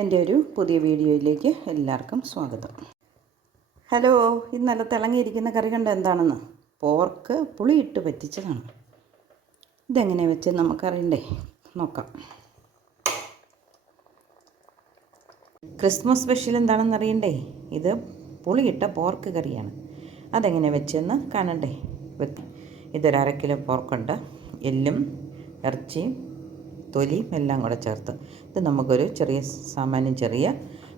എൻ്റെ ഒരു പുതിയ വീഡിയോയിലേക്ക് എല്ലാവർക്കും സ്വാഗതം. ഹലോ, ഇന്നലെ തിളങ്ങിയിരിക്കുന്ന കറി കണ്ട എന്താണെന്ന്? പോർക്ക് പുളിയിട്ട് പറ്റിച്ചതാണ്. ഇതെങ്ങനെ വെച്ച് നമുക്കറിയണ്ടേ? നോക്കാം. ക്രിസ്മസ് സ്പെഷ്യൽ എന്താണെന്ന് അറിയണ്ടേ? ഇത് പുളിയിട്ട പോർക്ക് കറിയാണ്. അതെങ്ങനെ വെച്ചെന്ന് കാണണ്ടേ? ഇതൊരു 1/2 കിലോ പോർക്കുണ്ട്. എല്ലും ഇറച്ചിയും തൊലിയും എല്ലാം കൂടെ ചേർത്ത് ഇത് നമുക്കൊരു സാമാന്യം ചെറിയ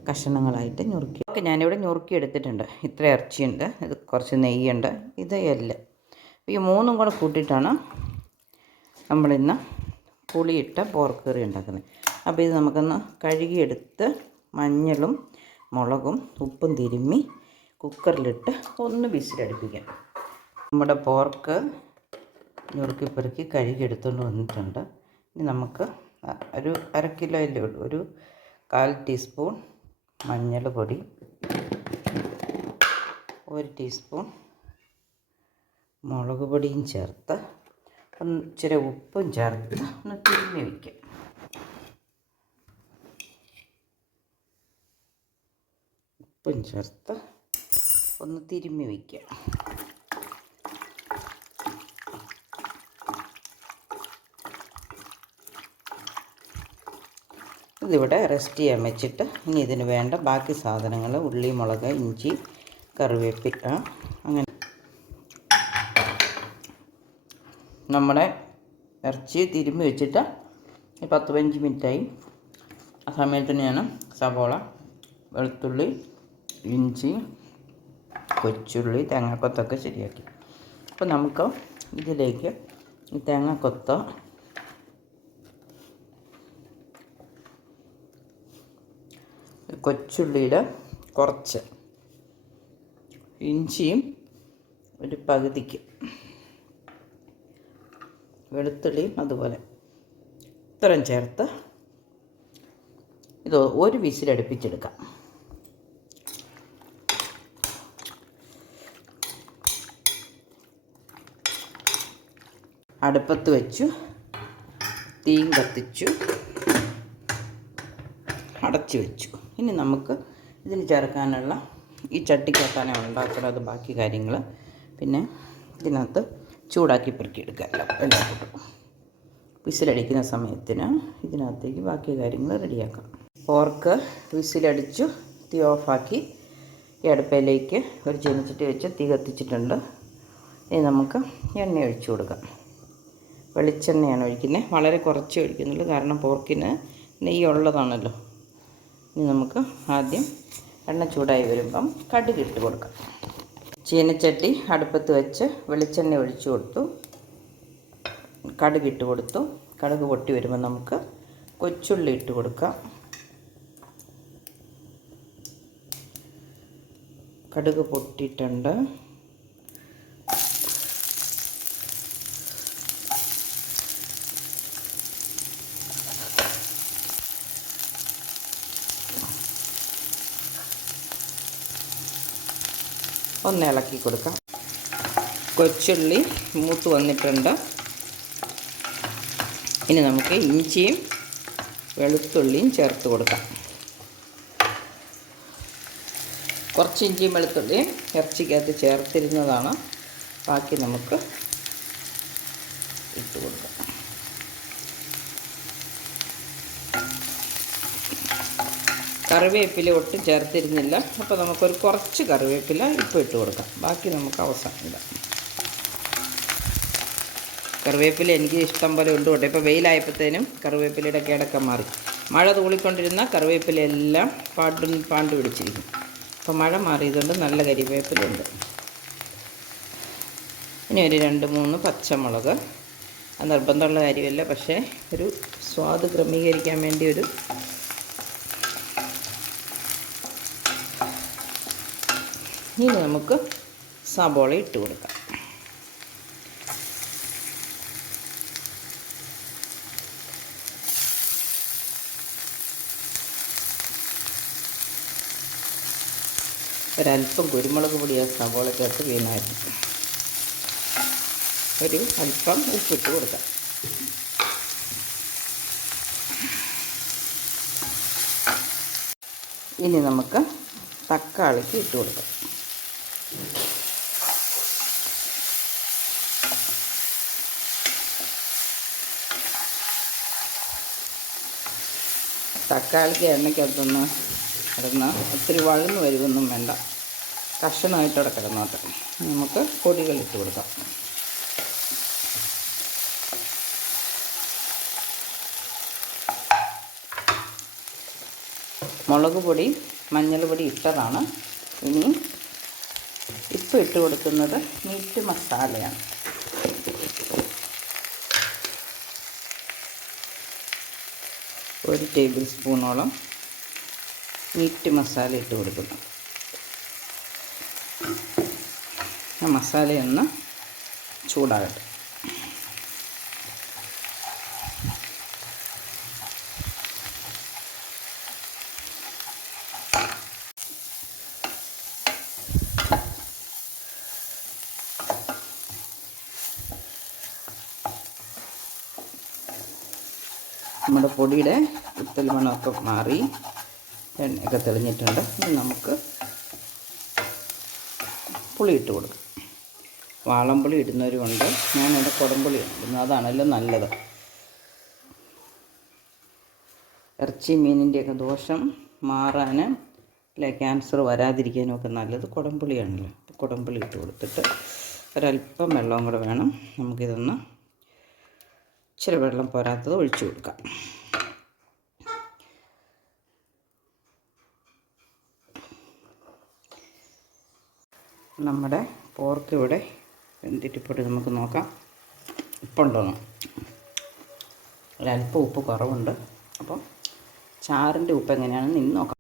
കഷ്ണങ്ങളായിട്ട് ഞുറുക്കി. ഞാനിവിടെ ഞുറുക്കി എടുത്തിട്ടുണ്ട്. ഇത്ര ഇറച്ചിയുണ്ട്, ഇത് കുറച്ച് നെയ്യുണ്ട്, ഇത് എല്ല്. ഈ മൂന്നും കൂടെ കൂട്ടിയിട്ടാണ് നമ്മളിന്ന് പുളിയിട്ട പോർക്ക് കറി ഉണ്ടാക്കുന്നത്. അപ്പോൾ ഇത് നമുക്കൊന്ന് കഴുകിയെടുത്ത് മഞ്ഞളും മുളകും ഉപ്പും തിരുമ്മി കുക്കറിലിട്ട് ഒന്ന് വിസിലടുപ്പിക്കാം. നമ്മുടെ പോർക്ക് ഞുറുക്കി പെറുക്കി കഴുകിയെടുത്തുകൊണ്ട് വന്നിട്ടുണ്ട്. ഇനി നമുക്ക് ഒരു 1/2 കിലോയിലേ ഉള്ളൂ. ഒരു 1/4 ടീസ്പൂൺ മഞ്ഞൾ പൊടി, 1 ടീസ്പൂൺ മുളക് പൊടിയും ചേർത്ത് ഇച്ചിരി ഉപ്പും ചേർത്ത് ഒന്ന് തിരുമ്മി വയ്ക്കാം. ഉപ്പും ചേർത്ത് ഒന്ന് തിരുമ്മി വയ്ക്കാം. ഇതിവിടെ റെസ്റ്റ് ചെയ്യാൻ വെച്ചിട്ട് ഇനി ഇതിന് വേണ്ട ബാക്കി സാധനങ്ങൾ ഉള്ളി, മുളക്, ഇഞ്ചി, കറിവേപ്പില, അങ്ങനെ നമ്മുടെ ഇറച്ചി തിരുമ്മി വെച്ചിട്ട് 10-15 മിനിറ്റായി. ആ സമയത്തിന് ഞാൻ സവോള, വെളുത്തുള്ളി, ഇഞ്ചി, കൊച്ചുള്ളി, തേങ്ങാക്കൊത്തൊക്കെ ശരിയാക്കി. അപ്പോൾ നമുക്ക് ഇതിലേക്ക് ഈ തേങ്ങാക്കൊത്ത്, കൊച്ചുള്ളിയിൽ കുറച്ച്, ഇഞ്ചിയും ഒരു പകുതിക്ക്, വെളുത്തുള്ളിയും അതുപോലെ ഇത്രയും ചേർത്ത് ഇത് ഒരു വിസിലടുപ്പിച്ചെടുക്കാം. അടുപ്പത്ത് വെച്ചു, തീയും കത്തിച്ചു, അടച്ചു വെച്ചു. ഇനി നമുക്ക് ഇതിന് ചേർക്കാനുള്ള ഈ ചട്ടിക്കകത്താണ് ഉണ്ടാക്കുന്നത് ബാക്കി കാര്യങ്ങൾ. പിന്നെ ഇതിനകത്ത് ചൂടാക്കി പെറുക്കിയെടുക്കാം എല്ലാം കൂട്ടും. വിസിലടിക്കുന്ന സമയത്തിന് ഇതിനകത്തേക്ക് ബാക്കി കാര്യങ്ങൾ റെഡിയാക്കാം. പോർക്ക് വിസിലടിച്ചു, തീ ഓഫാക്കി ഈ അടുപ്പയിലേക്ക് ഒരു ചീനച്ചട്ടി വെച്ച് തീ കത്തിച്ചിട്ടുണ്ട്. ഇനി നമുക്ക് എണ്ണ ഒഴിച്ചു കൊടുക്കാം. വെളിച്ചെണ്ണയാണ് ഒഴിക്കുന്നത്. വളരെ കുറച്ച് ഒഴിക്കുന്നുള്ളൂ, കാരണം പോർക്കിന് നെയ്യുള്ളതാണല്ലോ. ഇനി നമുക്ക് ആദ്യം എണ്ണ ചൂടായി വരുമ്പം കടുക് ഇട്ട് കൊടുക്കാം. ചീനച്ചട്ടി അടുപ്പത്ത് വെച്ച് വെളിച്ചെണ്ണ ഒഴിച്ചു കൊടുത്തു, കടുക് ഇട്ട് കൊടുത്തു. കടുക് പൊട്ടി വരുമ്പോൾ നമുക്ക് കൊച്ചുള്ളി ഇട്ട് കൊടുക്കാം. കടുക് പൊട്ടിയിട്ടുണ്ട്. ഒന്ന് ഇളക്കി കൊടുക്കാം. കൊച്ചുള്ളി മൂത്ത് വന്നിട്ടുണ്ട്. ഇനി നമുക്ക് ഇഞ്ചിയും വെളുത്തുള്ളിയും ചേർത്ത് കൊടുക്കാം. കുറച്ച് ഇഞ്ചിയും വെളുത്തുള്ളിയും ഇറച്ചിക്കകത്ത് ചേർത്തിരുന്നതാണ്. ബാക്കി നമുക്ക് ഇട്ട് കൊടുക്കാം. കറിവേപ്പില ഒട്ടും ചേർത്തിരുന്നില്ല, അപ്പോൾ നമുക്കൊരു കുറച്ച് കറിവേപ്പില ഇപ്പോൾ ഇട്ട് കൊടുക്കാം. ബാക്കി നമുക്ക് അവസാനം ഇടാം. കറിവേപ്പില എനിക്ക് ഇഷ്ടം പോലെ ഉണ്ട് കേട്ടോ. ഇപ്പോൾ വെയിലായപ്പോഴത്തേനും കറിവേപ്പിലയുടെ കേടൊക്കെ മാറി. മഴ തൂളിക്കൊണ്ടിരുന്ന കറിവേപ്പില എല്ലാം പാണ്ട് പിടിച്ചിരിക്കും. അപ്പോൾ മഴ മാറിയതുകൊണ്ട് നല്ല കറിവേപ്പിലുണ്ട്. ഇനി ഒരു 2-3 പച്ചമുളക്. അത് നിർബന്ധമുള്ള കാര്യമല്ല, പക്ഷേ ഒരു സ്വാദ് ക്രമീകരിക്കാൻ വേണ്ടി ഒരു ഇനി നമുക്ക് സവോള ഇട്ട് കൊടുക്കാം. ഒരല്പം കുരുമുളക് പൊടി ആ സവോളക്കകത്ത് വീണായിരുന്നു. ഒരു അല്പം ഉപ്പിട്ട് കൊടുക്കാം. ഇനി നമുക്ക് തക്കാളിക്ക് ഇട്ട് കൊടുക്കാം. തക്കാളിക്ക് എണ്ണയ്ക്കകത്തൊന്ന് കിടന്ന് ഒത്തിരി വഴന്ന് വരുമൊന്നും വേണ്ട, കഷ്ണമായിട്ട് അവിടെ കിടന്നോട്ടെ. നമുക്ക് പൊടികൾ ഇട്ട് കൊടുക്കാം. മുളക് പൊടി, മഞ്ഞൾ പൊടി ഇട്ടതാണ്. ഇനി ഇപ്പോൾ ഇട്ട് കൊടുക്കുന്നത് മീറ്റ് മസാലയാണ്. ഒരു ടേബിൾ സ്പൂണോളം മീറ്റ് മസാല ഇട്ട് കൊടുക്കുന്നു. മസാലയൊന്ന് ചൂടാകട്ടെ. നമ്മുടെ പൊടിയുടെ കുത്തൽ മണമൊക്കെ മാറി എണ്ണയൊക്കെ തെളിഞ്ഞിട്ടുണ്ട്. ഇനി നമുക്ക് പുളി ഇട്ട് കൊടുക്കാം. വാളംപുളി ഇടുന്നവരുമുണ്ട്, ഞാനിവിടെ കുടംപുളി ഇടുന്നു, അതാണല്ലോ നല്ലത്. ഇറച്ചി മീനിൻ്റെയൊക്കെ ദോഷം മാറാൻ, അല്ലെ ക്യാൻസർ വരാതിരിക്കാനും ഒക്കെ നല്ലത് കുടംപുളിയാണല്ലോ. കുടംപുളി ഇട്ട് കൊടുത്തിട്ട് ഒരല്പം വെള്ളവും കൂടെ വേണം. നമുക്കിതൊന്ന് ഇച്ചിരി വെള്ളം പോരാത്തത് ഒഴിച്ചു കൊടുക്കാം. നമ്മുടെ പോർക്ക് ഇവിടെ വെന്തിട്ടിപ്പോട്ട് നമുക്ക് നോക്കാം ഉപ്പുണ്ടോന്ന്. ഒരല്പം ഉപ്പ് കുറവുണ്ട്. അപ്പം ചാറിൻ്റെ ഉപ്പ് എങ്ങനെയാണെന്ന് ഇന്ന് നോക്കാം.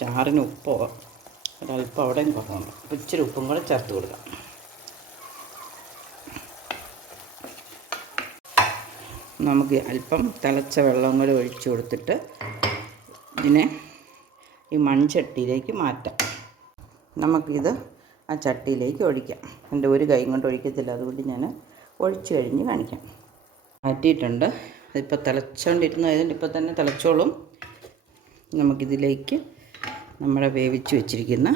ചാറിന് ഉപ്പോ ഒരല്പം അവിടെയും കുറവുണ്ട്. അപ്പോൾ ഇച്ചിരി ഉപ്പും കൂടെ ചേർത്ത് കൊടുക്കാം. നമുക്ക് അല്പം തിളച്ച വെള്ളം കൂടെ ഒഴിച്ചു കൊടുത്തിട്ട് ഇതിനെ ഈ മൺചട്ടിയിലേക്ക് മാറ്റാം. നമുക്കിത് ആ ചട്ടിയിലേക്ക് ഒഴിക്കാം. എൻ്റെ ഒരു കൈ കൊണ്ട് ഒഴിക്കത്തില്ല, അതുകൊണ്ട് ഞാൻ ഒഴിച്ച് കഴിഞ്ഞ് കാണിക്കാം. മാറ്റിയിട്ടുണ്ട്. അതിപ്പോൾ തിളച്ചുകൊണ്ടിരുന്നതുകൊണ്ട് ഇപ്പോൾ തന്നെ തിളച്ചോളും. നമുക്കിതിലേക്ക് നമ്മുടെ വേവിച്ച് വെച്ചിരിക്കുന്ന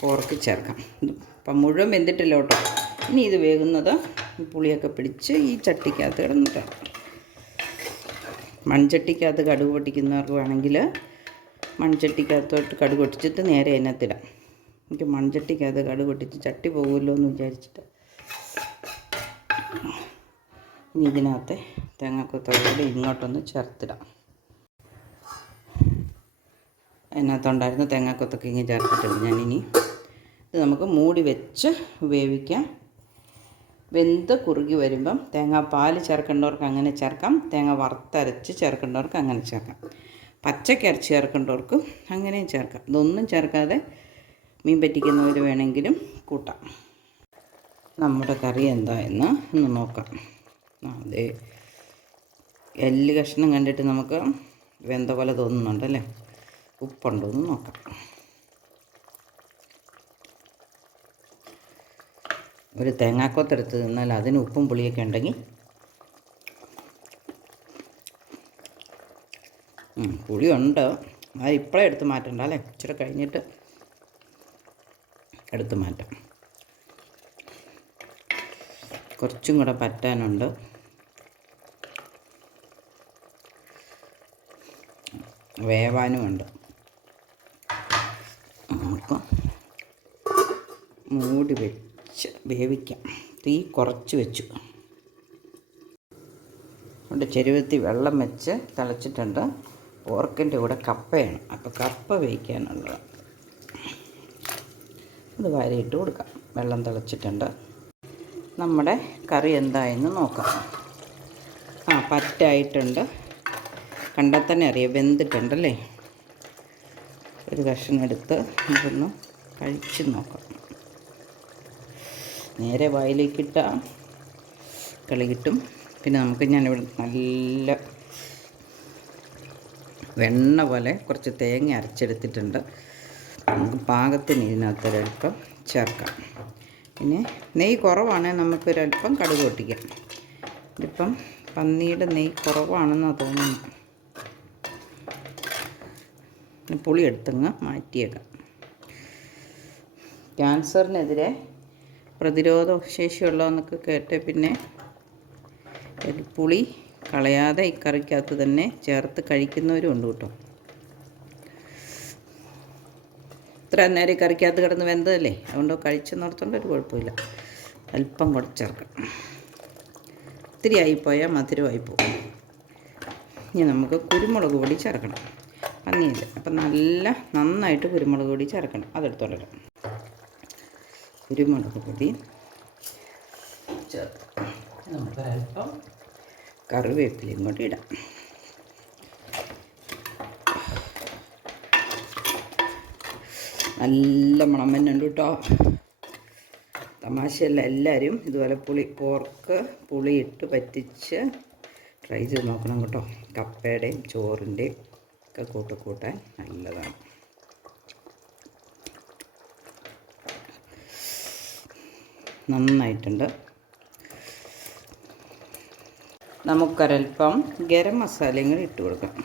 പോർക്ക് ചേർക്കാം. ഇപ്പം മുഴുവൻ വെന്തിട്ടില്ല കേട്ടോ. ഇനി ഇത് വേകുന്നത് പുളിയൊക്കെ പിടിച്ച് ഈ ചട്ടിക്കകത്ത് കിടന്നിട്ട്, മൺചട്ടിക്കകത്ത് കടുക് പൊട്ടിക്കുന്നവർക്ക് വേണമെങ്കിൽ മൺചട്ടിക്കകത്തോട്ട് കടുക് പൊട്ടിച്ചിട്ട് നേരെ അതിനകത്തിടാം. എനിക്ക് മൺചട്ടിക്കകത്ത് കടുക് പൊട്ടിച്ച് ചട്ടി പോകുമല്ലോ എന്ന് വിചാരിച്ചിട്ട്. ഇനി ഇതിനകത്ത് തേങ്ങാക്കൊത്തോടെ ഇങ്ങോട്ടൊന്ന് ചേർത്തിടാം. അതിനകത്തുണ്ടായിരുന്ന തേങ്ങാക്കൊത്തൊക്കെ ഇങ്ങനെ ചേർത്തിട്ടുണ്ട് ഞാനിനി. ഇത് നമുക്ക് മൂടി വെച്ച് വേവിക്കാം. വെന്ത് കുറുകി വരുമ്പം തേങ്ങാപ്പാൽ ചേർക്കേണ്ടവർക്ക് അങ്ങനെ ചേർക്കാം, തേങ്ങ വറുത്തരച്ച് ചേർക്കേണ്ടവർക്ക് അങ്ങനെ ചേർക്കാം, പച്ചയ്ക്ക് അരച്ച് ചേർക്കേണ്ടവർക്ക് അങ്ങനെയും ചേർക്കാം. ഇതൊന്നും ചേർക്കാതെ മീൻ പറ്റിക്കുന്നവർ വേണമെങ്കിലും കൂട്ടാം. നമ്മുടെ കറി എന്താ എന്ന് ഒന്ന് നോക്കാം. അതെ, എല്ല് കഷ്ണം കണ്ടിട്ട് നമുക്ക് വെന്ത പോലെ തോന്നുന്നുണ്ടല്ലേ. ഉപ്പുണ്ടോ എന്ന് നോക്കാം. ഒരു തേങ്ങാക്കൊത്തെടുത്ത് തിന്നാൽ അതിന് ഉപ്പും പുളിയൊക്കെ ഉണ്ടെങ്കിൽ പുളിയുണ്ട്. അത് ഇപ്പോഴേ എടുത്ത് മാറ്റണ്ട അല്ലേ, ഇച്ചിരി കഴിഞ്ഞിട്ട് എടുത്ത് മാറ്റാം. കുറച്ചും കൂടെ പറ്റാനുണ്ട്. വേവാനുമുണ്ട്. നമുക്ക് മൂടി വെച്ച് വേവിക്കാം. തീ കുറച്ച് വെച്ചു. അതുകൊണ്ട് ചെരുവത്തി വെള്ളം വെച്ച് തിളച്ചിട്ടുണ്ട്. പോർക്കിൻ്റെ കൂടെ കപ്പയാണ്, അപ്പോൾ കപ്പ വേവിക്കാനുള്ളത്. അത് വാരിയിട്ട് കൊടുക്കാം. വെള്ളം തിളച്ചിട്ടുണ്ട്. നമ്മുടെ കറി എന്തായെന്ന് നോക്കാം. പറ്റായിട്ടുണ്ട്. കണ്ടാൽ തന്നെ അറിയാം വെന്തിട്ടുണ്ടല്ലേ. ഒരു കഷ്ണം എടുത്ത് നമുക്കൊന്ന് കഴിച്ച് നോക്കാം. നേരെ വായിലേക്കിട്ടാൽ കളി കിട്ടും. പിന്നെ ഞാനിവിടെ നല്ല വെണ്ണ പോലെ കുറച്ച് തേങ്ങ അരച്ചെടുത്തിട്ടുണ്ട്. നമുക്ക് പാകത്തിന് ഇതിനകത്തൊരൽപ്പം ചേർക്കാം. പിന്നെ നെയ്യ് കുറവാണെങ്കിൽ നമുക്കൊരല്പം കടുക് പൊട്ടിക്കാം. ഇതിപ്പം പന്നിയുടെ നെയ്യ് കുറവാണെന്നാണ് തോന്നുന്നു. പുളി എടുത്തങ്ങ് മാറ്റിയേക്കാം. ക്യാൻസറിനെതിരെ പ്രതിരോധ ശേഷിയുള്ളതെന്നൊക്കെ കേട്ട് പിന്നെ പുളി കളയാതെ ഈ കറിക്കകത്ത് തന്നെ ചേർത്ത് കഴിക്കുന്നവരും ഉണ്ട് കേട്ടോ. ഇത്ര നേരം ഈ കറിക്കകത്ത് കിടന്ന് വെന്തതല്ലേ, അതുകൊണ്ട് കഴിച്ചെന്നോർത്തുകൊണ്ട് ഒരു കുഴപ്പമില്ല. അല്പം കൂടെ ചേർക്കാം. ഇത്തിരി ആയിപ്പോയാൽ മധുരമായിപ്പോകും. ഇനി നമുക്ക് കുരുമുളക് പൊടി ചേർക്കണം. പന്നിയില്ല, അപ്പം നന്നായിട്ട് കുരുമുളക് പൊടി ചേർക്കണം. അതെടുത്തോളാം. കുരുമുളക് പൊടി ചേർത്ത് നമുക്കൊരല്പം കറിവേപ്പിലയും കൂടി ഇടാം. നല്ല മണം തന്നെയുണ്ട് കേട്ടോ. തമാശയല്ല, എല്ലാവരും ഇതുപോലെ പോർക്ക് പുളിയിട്ട് പറ്റിച്ച് ട്രൈ ചെയ്ത് നോക്കണം കേട്ടോ. കപ്പയുടെയും ചോറിൻ്റെയും ഒക്കെ കൂട്ടാൻ നല്ലതാണ്. നന്നായിട്ടുണ്ട്. നമുക്കൊരൽപ്പം ഗരം മസാലയും കൂടി ഇട്ട് കൊടുക്കാം.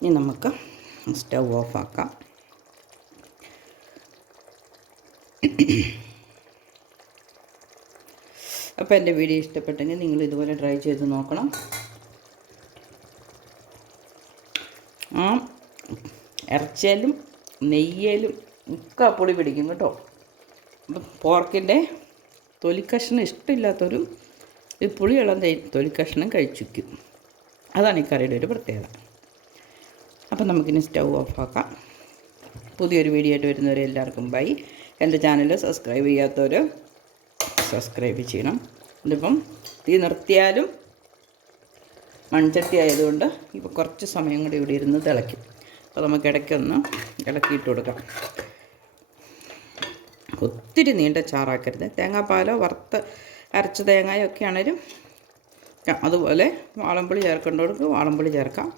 ഇനി നമുക്ക് സ്റ്റൗ ഓഫാക്കാം. അപ്പോൾ എൻ്റെ വീഡിയോ ഇഷ്ടപ്പെട്ടെങ്കിൽ നിങ്ങൾ ഇതുപോലെ ട്രൈ ചെയ്ത് നോക്കണം. ഇറച്ചിയിലും നെയ്യിലും ഒക്കെ പൊടി പിടിക്കും കേട്ടോ. അപ്പം പോർക്കിൻ്റെ തൊലിക്കഷ്ണം ഇഷ്ടമില്ലാത്തവരും ഈ പുളിയുള്ള തൊലിക്കഷ്ണം കഴിച്ചിരിക്കും. അതാണ് ഈ കറിയുടെ ഒരു പ്രത്യേകത. അപ്പം നമുക്കിനി സ്റ്റൗ ഓഫാക്കാം. പുതിയൊരു വീഡിയോ ആയിട്ട് വരുന്നവരെ എല്ലാവർക്കും ബൈ. എൻ്റെ ചാനൽ സബ്സ്ക്രൈബ് ചെയ്യാത്തവർ സബ്സ്ക്രൈബ് ചെയ്യണം. ഇതിപ്പം തീ നിർത്തിയാലും മൺചട്ടി ആയതുകൊണ്ട് ഇപ്പോൾ കുറച്ച് സമയം കൂടി ഇവിടെ ഇരുന്ന് തിളയ്ക്കും. അപ്പോൾ നമുക്ക് ഇടയ്ക്കൊന്ന് ഇളക്കിയിട്ട് കൊടുക്കാം. ഒത്തിരി നീണ്ട ചാറാക്കരുത്. തേങ്ങാപ്പാലോ വറുത്ത് അരച്ച തേങ്ങയോ ഒക്കെ ആണെങ്കിലും അതുപോലെ വാളംപുളി ചേർക്കേണ്ടവർക്ക് വാളംപുളി ചേർക്കാം.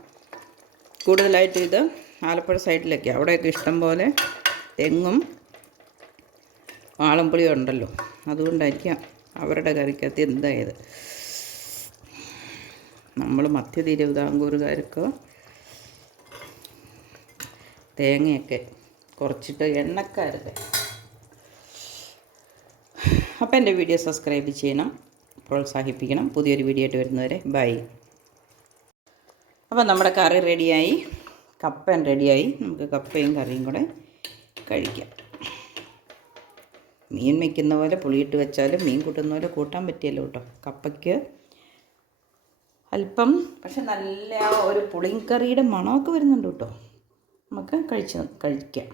കൂടുതലായിട്ട് ഇത് ആലപ്പുഴ സൈഡിലൊക്കെ അവിടെയൊക്കെ ഇഷ്ടം പോലെ തെങ്ങും വാളംപുളിയും ഉണ്ടല്ലോ, അതുകൊണ്ടായിരിക്കാം അവരുടെ കറിക്കകത്ത് എന്തായത്. നമ്മൾ മധ്യ തിരുവിതാംകൂറുകാർക്ക് തേങ്ങയൊക്കെ കുറച്ചിട്ട് എണ്ണക്കാരല്ലേ. അപ്പോൾ എൻ്റെ വീഡിയോ സബ്സ്ക്രൈബ് ചെയ്യണം, പ്രോത്സാഹിപ്പിക്കണം. പുതിയൊരു വീഡിയോ ആയിട്ട് വരുന്നവരെ ബൈ. അപ്പോൾ നമ്മുടെ കറി റെഡിയായി, കപ്പയും റെഡിയായി. നമുക്ക് കപ്പയും കറിയും കൂടെ കഴിക്കാം. മീൻ വയ്ക്കുന്ന പോലെ പുളിയിട്ട് വെച്ചാലും മീൻ കൂട്ടുന്ന പോലെ കൂട്ടാൻ പറ്റിയല്ലോ കേട്ടോ. കപ്പയ്ക്ക് അല്പം പക്ഷെ നല്ല ഒരു പുളിങ്കറിയുടെ മണമൊക്കെ വരുന്നുണ്ട് കേട്ടോ. നമുക്ക് കഴിക്കാം.